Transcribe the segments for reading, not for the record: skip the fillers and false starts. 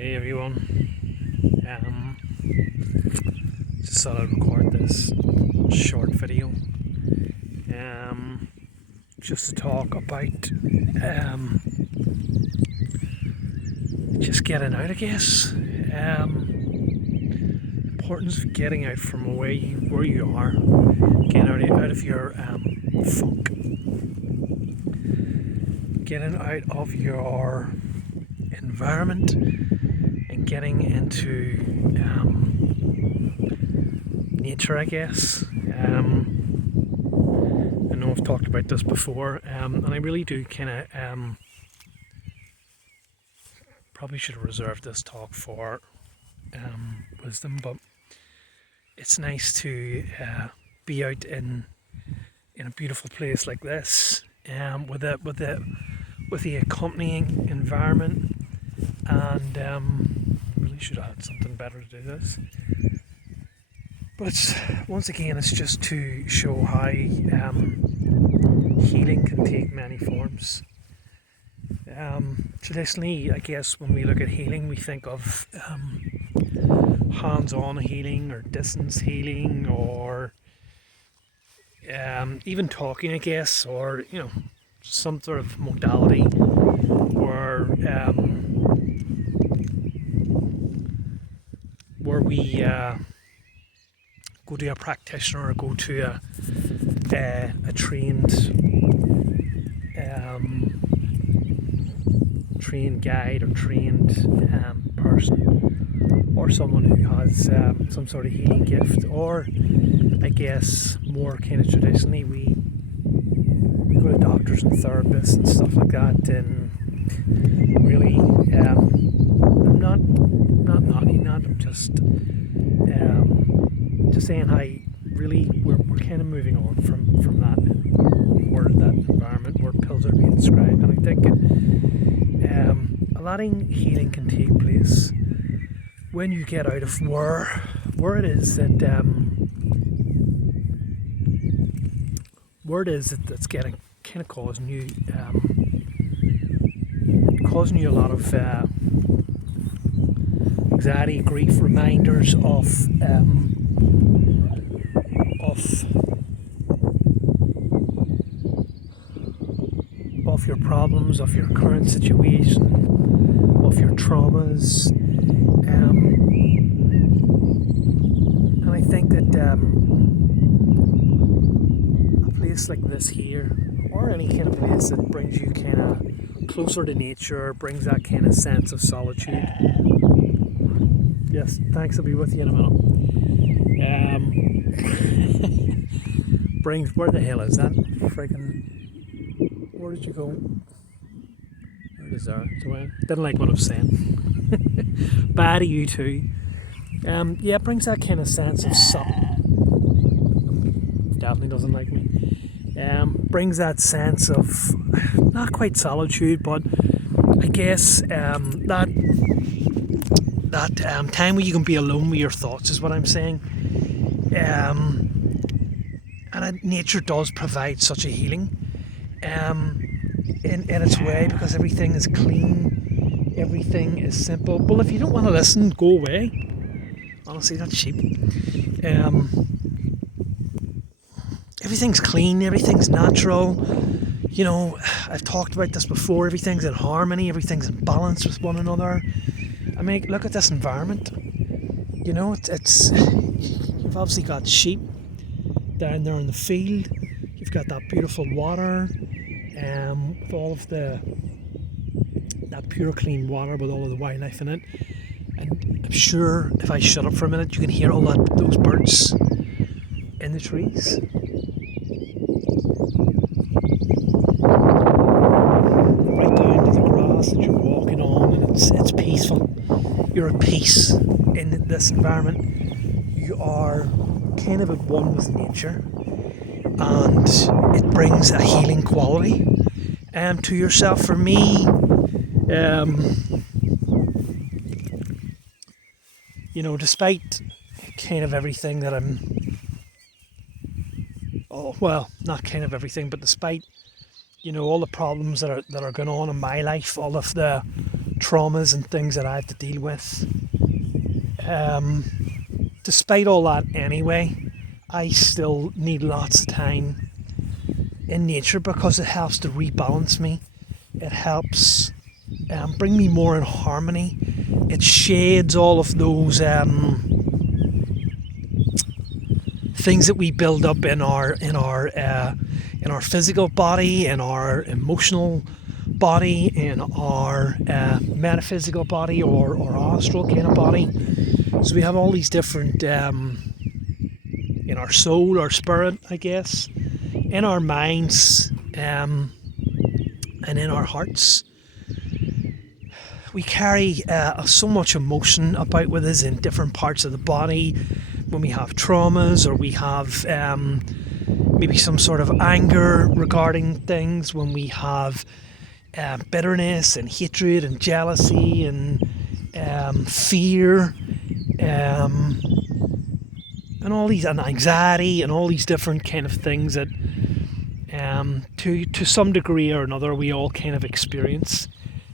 Hey everyone, just thought I'd record this short video just to talk about just getting out, I guess. Importance of getting out from where you are, getting out of your funk, getting out of your environment and getting into nature, I guess. I know I've talked about this before, and I really do kind of probably should have reserved this talk for wisdom, but it's nice to be out in a beautiful place like this, with the accompanying environment, and really should have had something better to do this. But it's just to show how healing can take many forms. Traditionally, I guess when we look at healing, we think of hands-on healing or distance healing, or even talking, I guess, or some sort of modality where we go to a practitioner or go to a trained guide or trained person, or someone who has some sort of healing gift. Or I guess more kind of traditionally we go to doctors and therapists and stuff like that. And really, I'm not knocking that. I'm just saying how really we're kind of moving on from that environment where pills are being described. And I think allowing healing can take place when you get out of where it is that's getting kind of causing you a lot of anxiety, grief, reminders of your problems, of your current situation, of your traumas, and I think that a place like this here, or any kind of place that brings you kind of closer to nature, brings that kind of sense of solitude. Yes, thanks, I'll be with you in a minute. Where the hell is that? Where did you go? There it is there. So I didn't like what I was saying. Bye to you too. It brings that kind of sense of definitely doesn't like me. Brings that sense of not quite solitude, but I guess that time where you can be alone with your thoughts is what I'm saying. And nature does provide such a healing in its way, because everything is clean, everything is simple. Well, if you don't want to listen, go away. Honestly, that's cheap. Everything's clean, everything's natural. I've talked about this before. Everything's in harmony, everything's in balance with one another. I mean, look at this environment. It's you've obviously got sheep down there in the field. You've got that beautiful water, with all of that pure, clean water with all of the wildlife in it. And I'm sure if I shut up for a minute, you can hear all those birds in the trees. Right down to the grass that you're walking on, and it's peaceful. You're at peace in this environment. You are kind of at one with nature, and it brings a healing quality to yourself. For me, despite kind of everything that not kind of everything, but despite all the problems that are going on in my life, all of the traumas and things that I have to deal with. Despite all that anyway, I still need lots of time in nature because it helps to rebalance me. It helps bring me more in harmony. It shades all of those things that we build up in our physical body, in our emotional body, in our metaphysical body, or astral kind of body. So we have all these different in our soul, our spirit, I guess, in our minds, and in our hearts. We carry so much emotion about with us in different parts of the body. When we have traumas, or we have maybe some sort of anger regarding things, when we have bitterness and hatred and jealousy and fear, and all these, and anxiety, and all these different kind of things that to some degree or another we all kind of experience,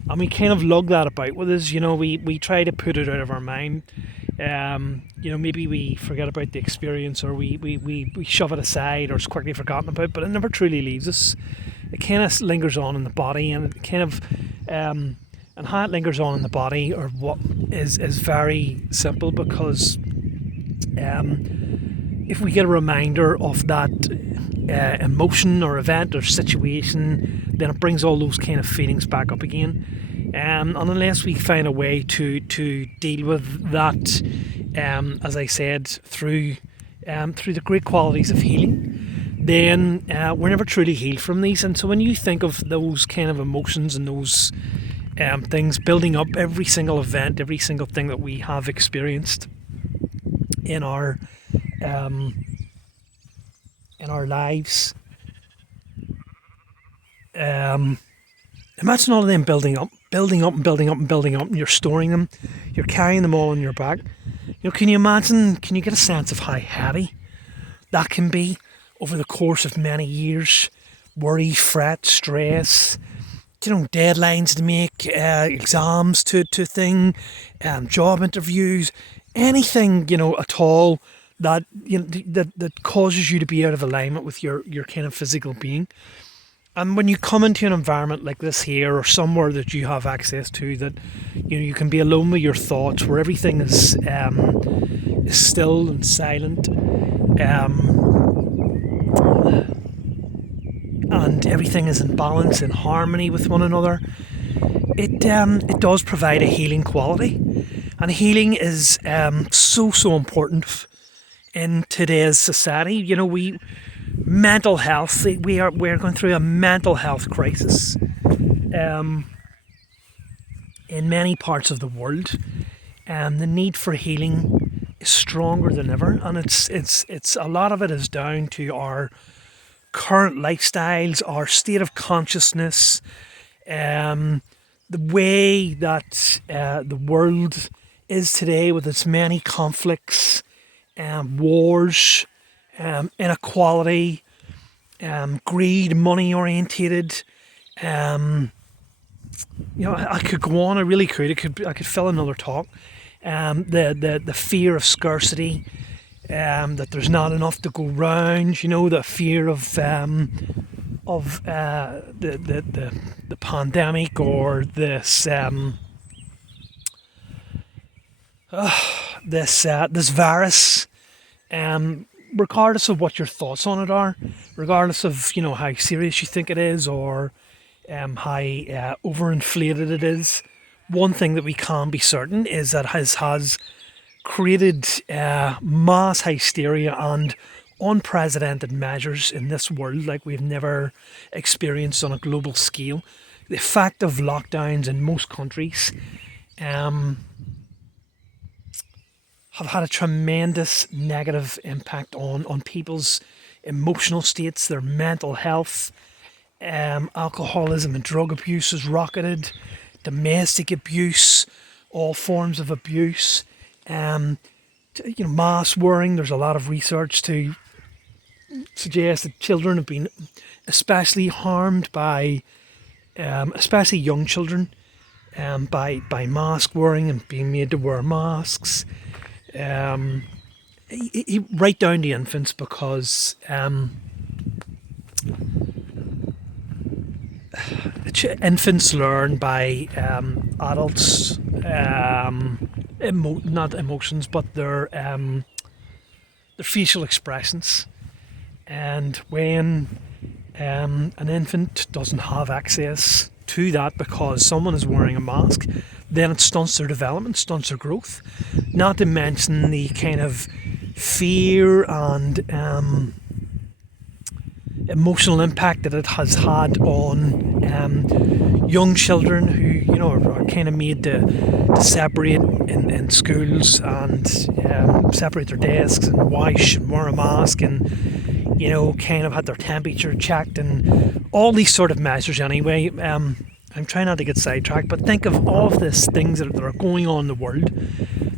and we kind of lug that about with us. We try to put it out of our mind. Maybe we forget about the experience, or we shove it aside, or it's quickly forgotten about, but it never truly leaves us. It kind of lingers on in the body, and it kind of and how it lingers on in the body, or what is very simple, because if we get a reminder of that emotion or event or situation, then it brings all those kind of feelings back up again. And unless we find a way to deal with that, as I said, through the great qualities of healing, then we're never truly healed from these. And so when you think of those kind of emotions and those things building up, every single event, every single thing that we have experienced in our lives, imagine all of them building up, and you're storing them, you're carrying them all on your back. Can you imagine? Can you get a sense of how heavy that can be over the course of many years? Worry, fret, stress, deadlines to make, exams to thing, job interviews, anything at all that that causes you to be out of alignment with your kind of physical being. And when you come into an environment like this here, or somewhere that you have access to, that you can be alone with your thoughts, where everything is still and silent, and everything is in balance, in harmony with one another, it does provide a healing quality. And healing is so important in today's society. Mental health, we're going through a mental health crisis in many parts of the world. The need for healing is stronger than ever, and it's a lot of it is down to our current lifestyles, our state of consciousness, the way that the world is today, with its many conflicts, wars, inequality, greed, money orientated. I could go on. I really could. I could fill another talk. The fear of scarcity, that there's not enough to go round. The fear of the pandemic, or this this virus. Regardless of what your thoughts on it are, regardless of how serious you think it is, or how overinflated it is, one thing that we can be certain is that it has created mass hysteria and unprecedented measures in this world like we've never experienced on a global scale. The fact of lockdowns in most countries have had a tremendous negative impact on people's emotional states, their mental health. Alcoholism and drug abuse has rocketed, domestic abuse, all forms of abuse, mass worrying. There's a lot of research to suggest that children have been especially harmed by, especially young children, by mask wearing and being made to wear masks. Right down to infants, because infants learn by adults, not emotions, but their facial expressions. And when an infant doesn't have access to that because someone is wearing a mask, then it stunts their development, stunts their growth. Not to mention the kind of fear and emotional impact that it has had on young children who, are kind of made to separate in schools and separate their desks and wash and wear a mask and, kind of had their temperature checked and all these sort of measures anyway. I'm trying not to get sidetracked, but think of all of these things that are going on in the world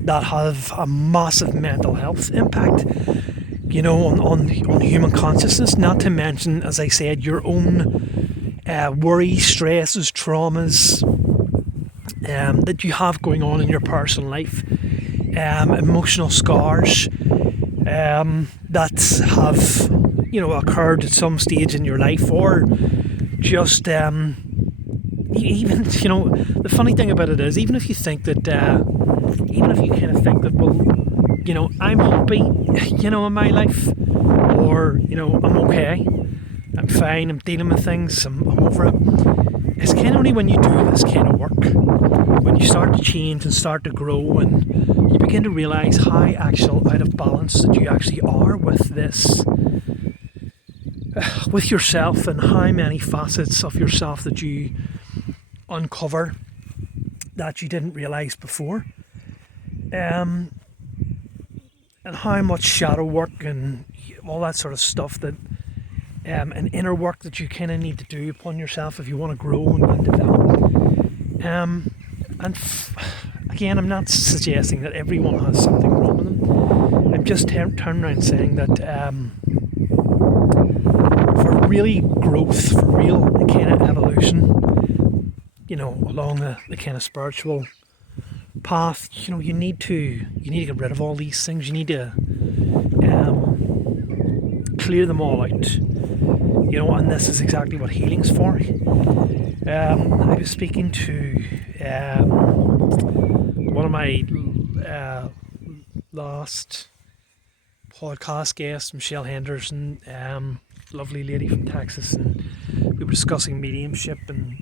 that have a massive mental health impact, on human consciousness, not to mention, as I said, your own worries, stresses, traumas that you have going on in your personal life, emotional scars that have, occurred at some stage in your life, or just even, the funny thing about it is, even if you think that, even if you kind of think that, well, I'm happy, in my life, or, I'm okay, I'm fine, I'm dealing with things, I'm over it. It's kind of only when you do this kind of work, when you start to change and start to grow, and you begin to realise how out of balance that you actually are with this, with yourself, and how many facets of yourself that you uncover that you didn't realise before. And how much shadow work and all that sort of stuff that and inner work that you kind of need to do upon yourself if you want to grow and develop. Again, I'm not suggesting that everyone has something wrong with them. I'm just turning around saying that for really growth, for real kind of evolution, along the kind of spiritual path, you need to get rid of all these things. You need to clear them all out, and this is exactly what healing's for. I was speaking to one of my last podcast guests, Michelle Henderson, lovely lady from Texas, and we were discussing mediumship, and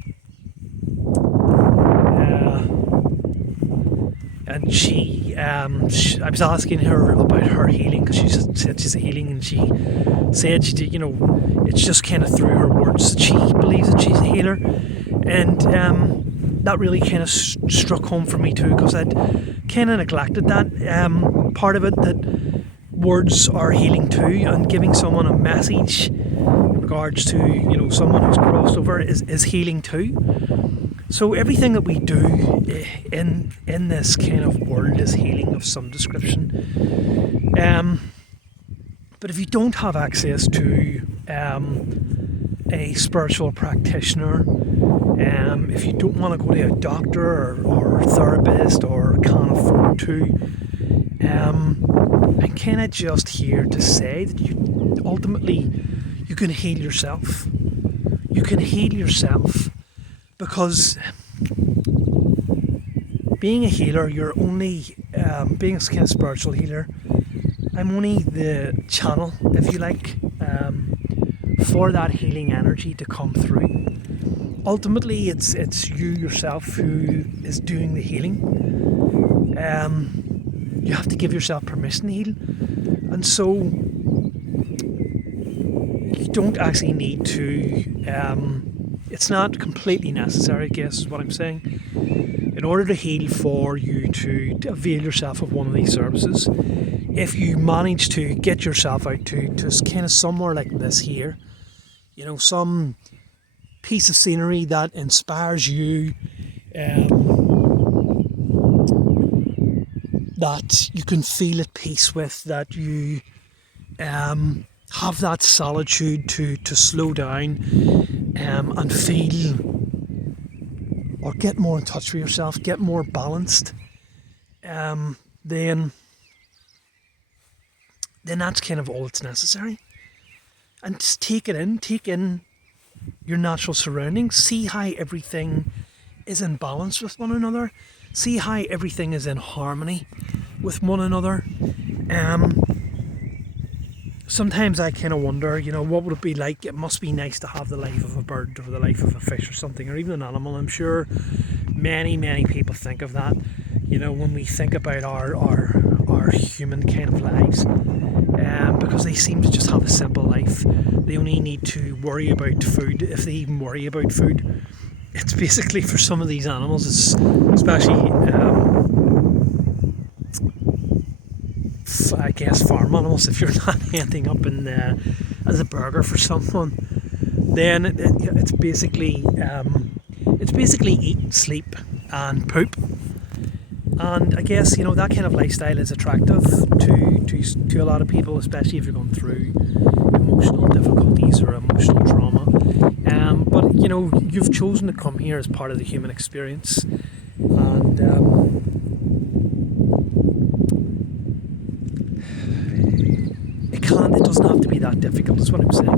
she, I was asking her about her healing, because she said she's a healing, and she said she did, it's just kind of through her words that she believes that she's a healer, and that really kind of struck home for me too, because I'd kind of neglected that part of it, that words are healing too, and giving someone a message in regards to someone who's crossed over is healing too. So everything that we do in this kind of world is healing of some description. But if you don't have access to a spiritual practitioner, if you don't want to go to a doctor or a therapist or can't afford to, I'm kind of just here to say that you can heal yourself. You can heal yourself. Because being a healer, you're only, being a kind of spiritual healer, I'm only the channel, if you like, for that healing energy to come through. Ultimately, it's you yourself who is doing the healing. You have to give yourself permission to heal. And so, you don't actually need to... it's not completely necessary, I guess is what I'm saying, in order to heal, for you to avail yourself of one of these services. If you manage to get yourself out to kind of somewhere like this here, some piece of scenery that inspires you, that you can feel at peace with, that you have that solitude to slow down and feel or get more in touch with yourself, get more balanced, then that's kind of all that's necessary. And just take in your natural surroundings, see how everything is in balance with one another, see how everything is in harmony with one another. Sometimes I kind of wonder, what would it be like? It must be nice to have the life of a bird or the life of a fish or something, or even an animal. I'm sure many people think of that, when we think about our human kind of lives, because they seem to just have a simple life. They only need to worry about food, if they even worry about food. It's basically, for some of these animals, especially I guess farm animals, if you're not ending up in as a burger for someone, then it's basically eat, sleep and poop. And I guess that kind of lifestyle is attractive to a lot of people, especially if you're going through emotional difficulties or emotional trauma. But you've chosen to come here as part of the human experience, and it doesn't have to be that difficult, is what I'm saying.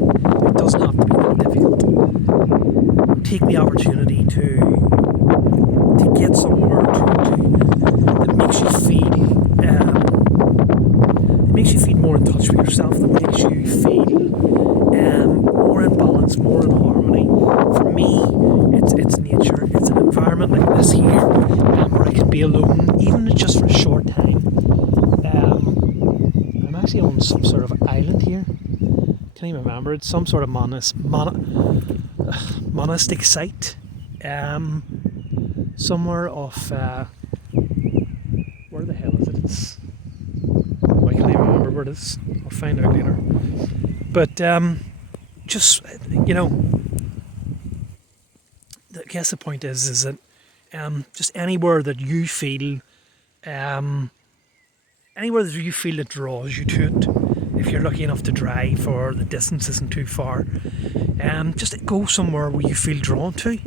It doesn't have to be that difficult. Take the opportunity to get somewhere that makes you feel more in touch with yourself, that makes you feel more in balance, more in harmony. For me, it's nature. It's an environment like this here, where I can be alone, even just for a short time. I'm actually on some sort of island here. Can't even remember. It's some sort of monastic site. Somewhere off. Where the hell is it? I can't even remember where it is. I'll find out later. But just I guess the point is that just anywhere that you feel that draws you to it, if you're lucky enough to drive or the distance isn't too far, just go somewhere where you feel drawn to,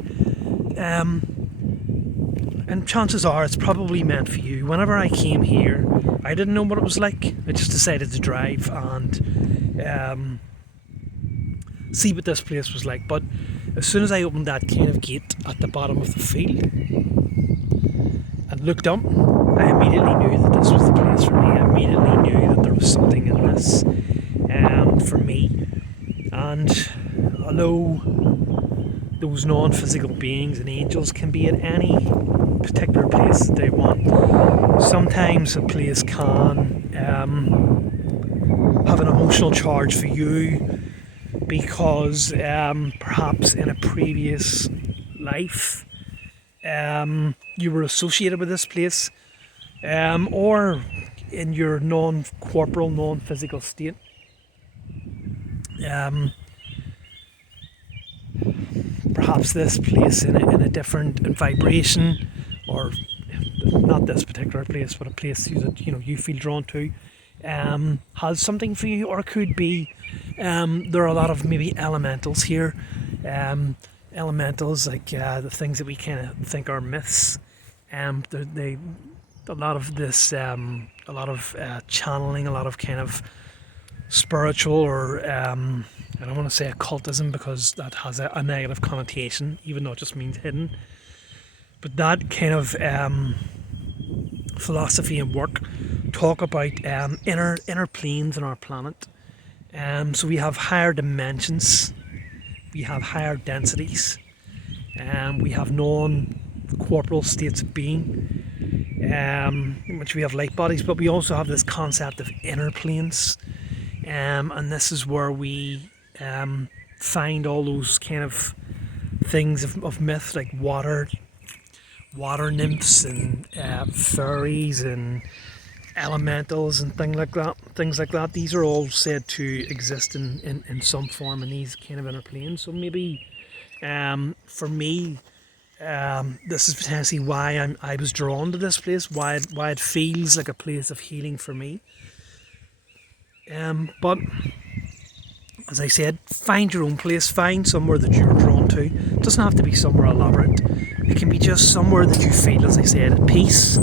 and chances are it's probably meant for you. Whenever I came here, I didn't know what it was like. I just decided to drive and see what this place was like. But as soon as I opened that kind of gate at the bottom of the field and looked up, I immediately knew that this was the place for me. I immediately knew that there was something in this for me. And although those non-physical beings and angels can be at any particular place that they want, sometimes a place can have an emotional charge for you because perhaps in a previous life you were associated with this place, or in your non-corporal, non-physical state. Perhaps this place in a different vibration, or not this particular place, but a place that you feel drawn to, has something for you. Or it could be there are a lot of maybe elementals here, elementals like the things that we kind of think are myths. A lot of this, a lot of channeling, a lot of kind of spiritual, or I don't want to say occultism because that has a negative connotation, even though it just means hidden. But that kind of philosophy and work talk about inner planes on our planet. So we have higher dimensions, we have higher densities, we have non-corporal states of being, in which we have light bodies, but we also have this concept of inner planes. And this is where we find all those kind of things of myth, like water nymphs and fairies and elementals and things like that. These are all said to exist in some form in these kind of inner planes. So maybe for me, this is potentially why I was drawn to this place, why it feels like a place of healing for me. But as I said, find your own place, find somewhere that you're drawn to. It doesn't have to be somewhere elaborate. It can be just somewhere that you feel, as I said, at peace,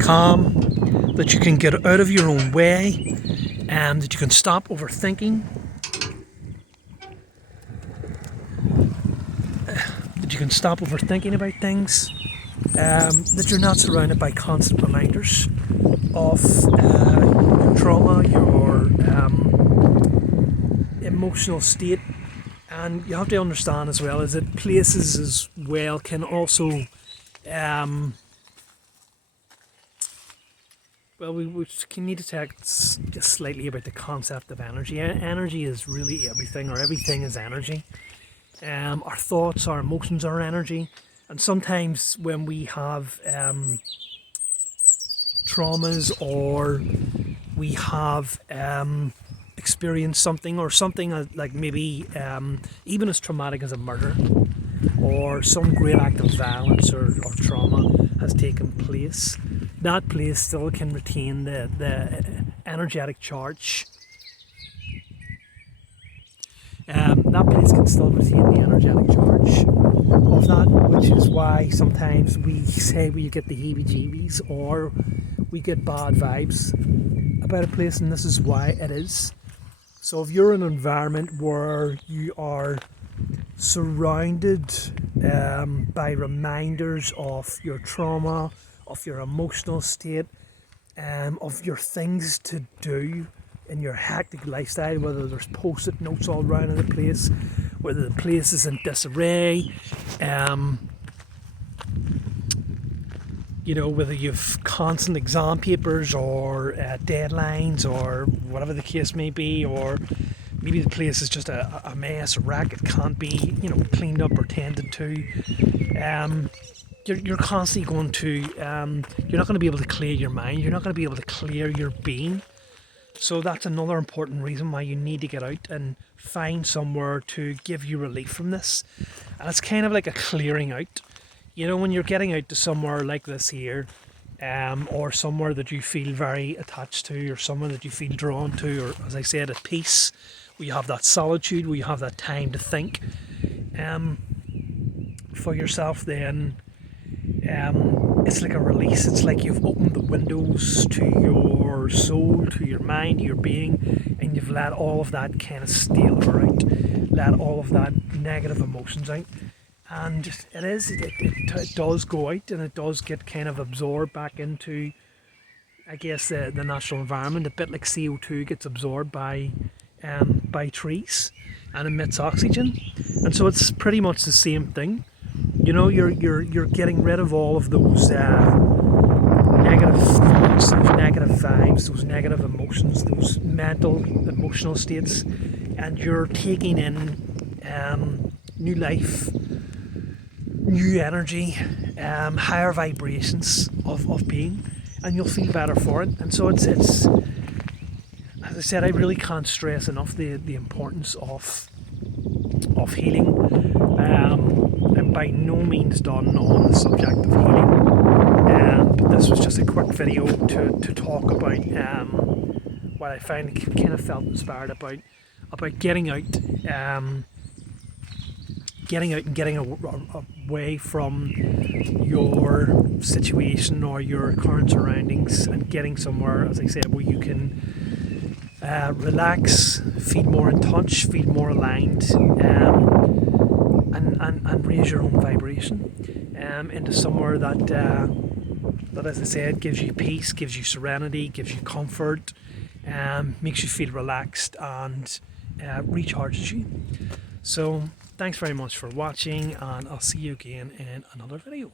calm, that you can get out of your own way, and that you can stop overthinking, about things, that you're not surrounded by constant reminders of your trauma, your emotional state. And you have to understand as well is that places as well can also we can need to talk just slightly about the concept of energy. Energy is really everything, or everything is energy. Our thoughts, our emotions are energy, and sometimes when we have traumas, or we have experienced something, or something like maybe even as traumatic as a murder, or some great act of violence or trauma has taken place, that place still can retain the energetic charge. That place can still retain the energetic charge of that, which is why sometimes we say we get the heebie-jeebies, or we get bad vibes about a place, and this is why it is. So if you're in an environment where you are surrounded by reminders of your trauma, of your emotional state, of your things to do in your hectic lifestyle, whether there's post-it notes all around in the place, whether the place is in disarray, whether you've constant exam papers, or deadlines, or whatever the case may be, or maybe the place is just a mess, a wreck, it can't be cleaned up or tended to. You're constantly going to you're not going to be able to clear your mind, you're not going to be able to clear your being. So that's another important reason why you need to get out and find somewhere to give you relief from this. And it's kind of like a clearing out. When you're getting out to somewhere like this here, or somewhere that you feel very attached to, or somewhere that you feel drawn to, or as I said, at peace, where you have that solitude, where you have that time to think for yourself, then it's like a release. It's like you've opened the windows to your soul, to your mind, to your being, and you've let all of that kind of stale out, let all of that negative emotions out. And it does go out, and it does get kind of absorbed back into, I guess, the natural environment, a bit like CO2 gets absorbed by trees and emits oxygen. And so it's pretty much the same thing. You're getting rid of all of those negative thoughts, those negative vibes, those negative emotions, those mental, emotional states, and you're taking in new life, new energy, higher vibrations of being, and you'll feel better for it. And so it's as I said, I really can't stress enough the importance of healing. I'm by no means done on the subject of healing, but this was just a quick video to talk about what I kind of felt inspired about getting out, and getting away from your situation or your current surroundings, and getting somewhere, as I said, where you can relax, feel more in touch, feel more aligned, and raise your own vibration into somewhere that, as I said, gives you peace, gives you serenity, gives you comfort, makes you feel relaxed, and recharges you. So thanks very much for watching, and I'll see you again in another video.